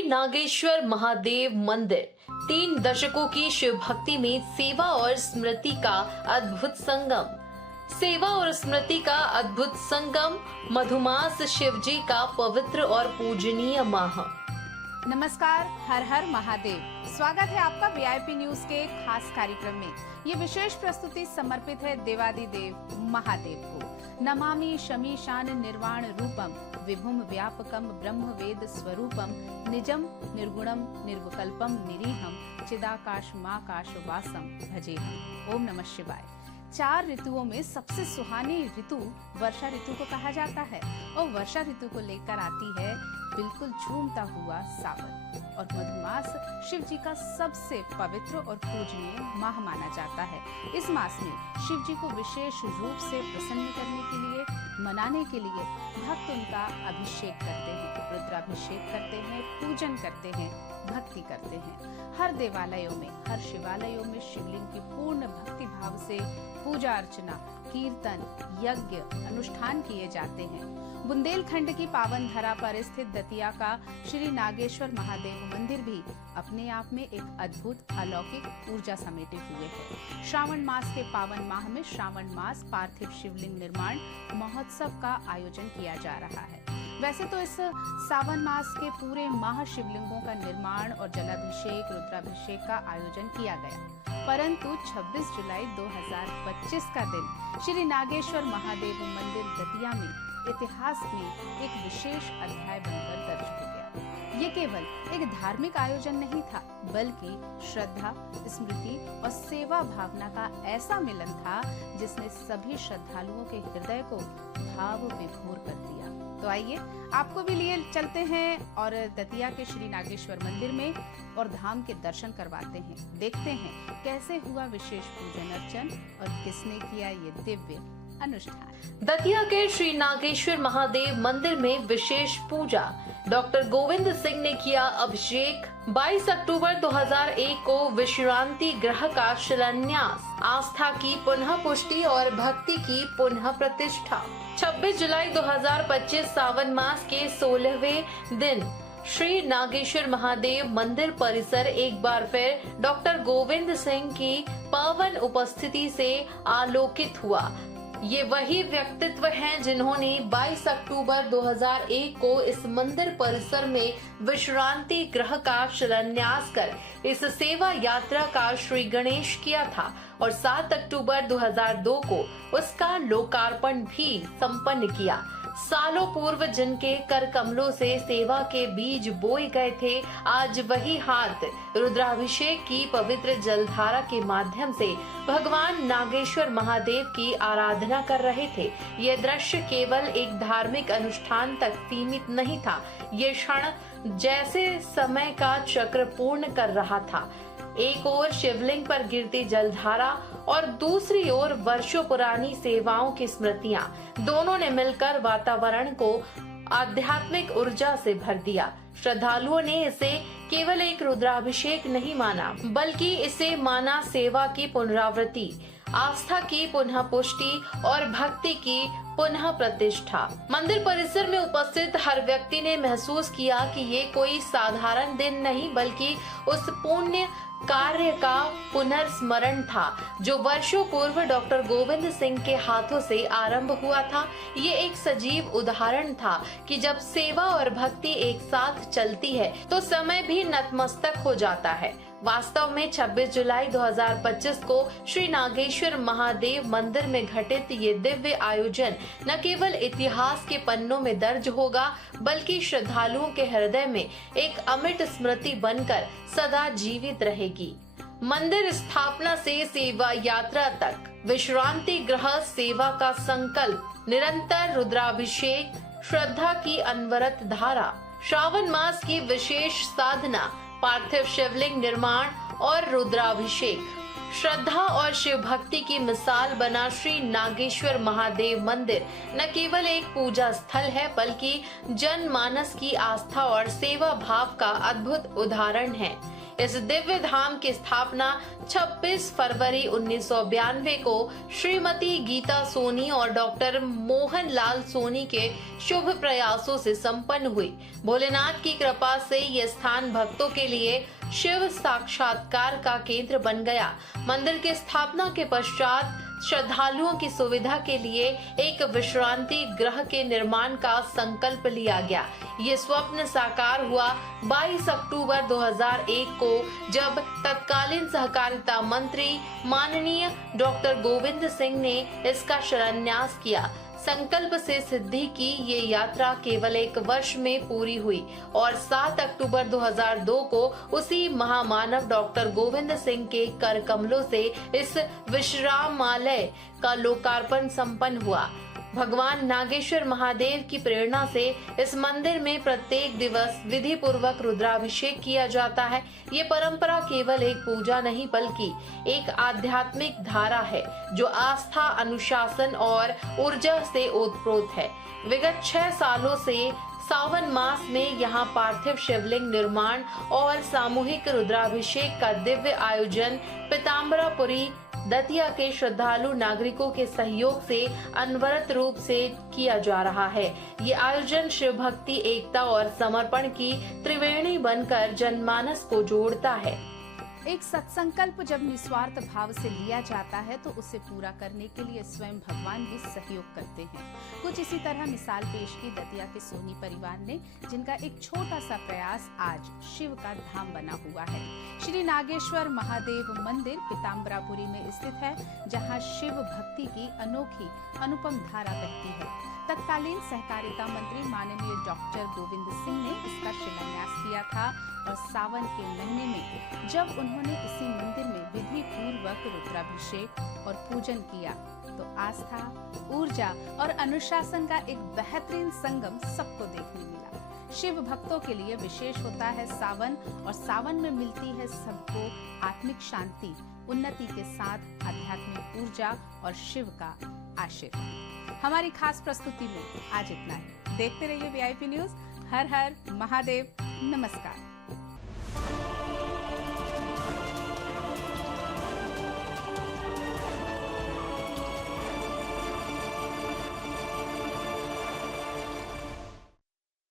श्री नागेश्वर महादेव मंदिर 3 दशकों की शिव भक्ति में सेवा और स्मृति का अद्भुत संगम। सेवा और स्मृति का अद्भुत संगम, मधुमास शिव जी का पवित्र और पूजनीय माह। नमस्कार, हर हर महादेव। स्वागत है आपका वीआईपी न्यूज के खास कार्यक्रम में। ये विशेष प्रस्तुति समर्पित है देवादिदेव महादेव को। नमामि शमीशान निर्वाण रूपम विभुम व्यापकम ब्रह्म वेद स्वरूपम निजम निर्गुणम निर्विकल्पम निरीहम चिदाकाशमाकाश वासम भजेहम। ओम नमः शिवाय। 4 ऋतुओं में सबसे सुहानी ऋतु वर्षा ऋतु को कहा जाता है और वर्षा ऋतु को लेकर आती है बिल्कुल झूमता हुआ सावन। और मधुमास शिव जी का सबसे पवित्र और पूजनीय माह माना जाता है। इस मास में शिव जी को विशेष रूप से प्रसन्न करने के लिए, मनाने के लिए भक्त उनका अभिषेक करते हैं, रुद्राभिषेक करते हैं, पूजन करते हैं, भक्ति करते हैं। हर देवालयों में, हर शिवालयों में शिवलिंग की पूर्ण भक्ति भाव से पूजा अर्चना, कीर्तन, यज्ञ, अनुष्ठान किए जाते हैं। बुंदेलखंड की पावन धरा पर स्थित दतिया का श्री नागेश्वर महादेव मंदिर भी अपने आप में एक अद्भुत अलौकिक ऊर्जा समेटे हुए है। श्रावण मास के पावन माह में श्रावण मास पार्थिव शिवलिंग निर्माण महोत्सव का आयोजन किया जा रहा है। वैसे तो इस सावन मास के पूरे माह शिवलिंगों का निर्माण और जलाभिषेक, रुद्राभिषेक का आयोजन किया गया, परंतु 26 जुलाई 2025 का दिन श्री नागेश्वर महादेव मंदिर दतिया में इतिहास में एक विशेष अध्याय बनकर दर्ज हो गया। ये केवल एक धार्मिक आयोजन नहीं था, बल्कि श्रद्धा, स्मृति और सेवा भावना का ऐसा मिलन था जिसने सभी श्रद्धालुओं के हृदय को भाव विभोर कर दिया। तो आइए आपको भी लिए चलते हैं और दतिया के श्री नागेश्वर मंदिर में और धाम के दर्शन करवाते हैं। देखते हैं कैसे हुआ विशेष पूजन अर्चन और किसने किया ये दिव्य अनुष्ठान। दतिया के श्री नागेश्वर महादेव मंदिर में विशेष पूजा। डॉक्टर गोविंद सिंह ने किया अभिषेक। 22 अक्टूबर 2001 को विश्रांति गृह का शिलान्यास। आस्था की पुनः पुष्टि और भक्ति की पुनः प्रतिष्ठा। 26 जुलाई 2025 सावन मास के 16वें दिन श्री नागेश्वर महादेव मंदिर परिसर एक बार फिर डॉक्टर गोविंद सिंह की पावन उपस्थिति से आलोकित हुआ। ये वही व्यक्तित्व हैं जिन्होंने 22 अक्टूबर 2001 को इस मंदिर परिसर में विश्रांति गृह का शिलान्यास कर इस सेवा यात्रा का श्री गणेश किया था और 7 अक्टूबर 2002 को उसका लोकार्पण भी संपन्न किया। सालों पूर्व जिनके कर कमलों से सेवा के बीज बोए गए थे, आज वही हाथ रुद्राभिषेक की पवित्र जलधारा के माध्यम से भगवान नागेश्वर महादेव की आराधना कर रहे थे। ये दृश्य केवल एक धार्मिक अनुष्ठान तक सीमित नहीं था। ये क्षण जैसे समय का चक्र पूर्ण कर रहा था। एक ओर शिवलिंग पर गिरती जलधारा और दूसरी ओर वर्षों पुरानी सेवाओं की स्मृतियां, दोनों ने मिलकर वातावरण को आध्यात्मिक ऊर्जा से भर दिया। श्रद्धालुओं ने इसे केवल एक रुद्राभिषेक नहीं माना, बल्कि इसे माना सेवा की पुनरावृत्ति, आस्था की पुनः पुष्टि और भक्ति की पुनः प्रतिष्ठा। मंदिर परिसर में उपस्थित हर व्यक्ति ने महसूस किया कि ये कोई साधारण दिन नहीं, बल्कि उस पुण्य कार्य का पुनर्स्मरण था जो वर्षों पूर्व डॉक्टर गोविंद सिंह के हाथों से आरंभ हुआ था। ये एक सजीव उदाहरण था कि जब सेवा और भक्ति एक साथ चलती है तो समय भी नतमस्तक हो जाता है। वास्तव में 26 जुलाई 2025 को श्री नागेश्वर महादेव मंदिर में घटित ये दिव्य आयोजन न केवल इतिहास के पन्नों में दर्ज होगा, बल्कि श्रद्धालुओं के हृदय में एक अमिट स्मृति बनकर सदा जीवित रहेगी। मंदिर स्थापना से सेवा यात्रा तक, विश्रांति गृह सेवा का संकल्प, निरंतर रुद्राभिषेक, श्रद्धा की अनवरत धारा, श्रावण मास की विशेष साधना, पार्थिव शिवलिंग निर्माण और रुद्राभिषेक, श्रद्धा और शिव भक्ति की मिसाल बना श्री नागेश्वर महादेव मंदिर न केवल एक पूजा स्थल है, बल्कि जनमानस की आस्था और सेवा भाव का अद्भुत उदाहरण है। इस दिव्य धाम की स्थापना 26 फरवरी 1992 को श्रीमती गीता सोनी और डॉक्टर मोहन लाल सोनी के शुभ प्रयासों से संपन्न हुई। भोलेनाथ की कृपा से यह स्थान भक्तों के लिए शिव साक्षात्कार का केंद्र बन गया। मंदिर की स्थापना के पश्चात श्रद्धालुओं की सुविधा के लिए एक विश्रांति गृह के निर्माण का संकल्प लिया गया। ये स्वप्न साकार हुआ 22 अक्टूबर 2001 को, जब तत्कालीन सहकारिता मंत्री माननीय डॉक्टर गोविंद सिंह ने इसका शिलान्यास किया। संकल्प से सिद्धि की ये यात्रा केवल 1 वर्ष में पूरी हुई और 7 अक्टूबर 2002 को उसी महामानव डॉक्टर गोविंद सिंह के कर कमलों से इस विश्रामालय का लोकार्पण संपन्न हुआ। भगवान नागेश्वर महादेव की प्रेरणा से इस मंदिर में प्रत्येक दिवस विधि पूर्वक रुद्राभिषेक किया जाता है। ये परंपरा केवल एक पूजा नहीं बल्कि एक आध्यात्मिक धारा है जो आस्था, अनुशासन और ऊर्जा से ओतप्रोत है। विगत 6 सालों से सावन मास में यहाँ पार्थिव शिवलिंग निर्माण और सामूहिक रुद्राभिषेक का दिव्य आयोजन पीताम्बरापुरी दतिया के श्रद्धालु नागरिकों के सहयोग से अनवरत रूप से किया जा रहा है। ये आयोजन शिव भक्ति, एकता और समर्पण की त्रिवेणी बनकर जनमानस को जोड़ता है। एक सत्संकल्प जब निस्वार्थ भाव से लिया जाता है तो उसे पूरा करने के लिए स्वयं भगवान भी सहयोग करते हैं। कुछ इसी तरह मिसाल पेश की दतिया के सोनी परिवार ने, जिनका एक छोटा सा प्रयास आज शिव का धाम बना हुआ है। श्री नागेश्वर महादेव मंदिर पीताम्बरापुरी में स्थित है, जहां शिव भक्ति की अनोखी अनुपम धारा बहती है। तत्कालीन सहकारिता मंत्री माननीय डॉक्टर गोविंद सिंह ने इसका शिलान्यास किया था और सावन के महीने में जब उन्होंने इसी मंदिर में विधि पूर्वक रुद्राभिषेक और पूजन किया तो आस्था, ऊर्जा और अनुशासन का एक बेहतरीन संगम सबको देखने मिला। शिव भक्तों के लिए विशेष होता है सावन, और सावन में मिलती है सबको आत्मिक शांति, उन्नति के साथ आध्यात्मिक ऊर्जा और शिव का आशीर्वाद। हमारी खास प्रस्तुति में आज इतना ही। देखते रहिए VIP न्यूज। हर हर महादेव। नमस्कार।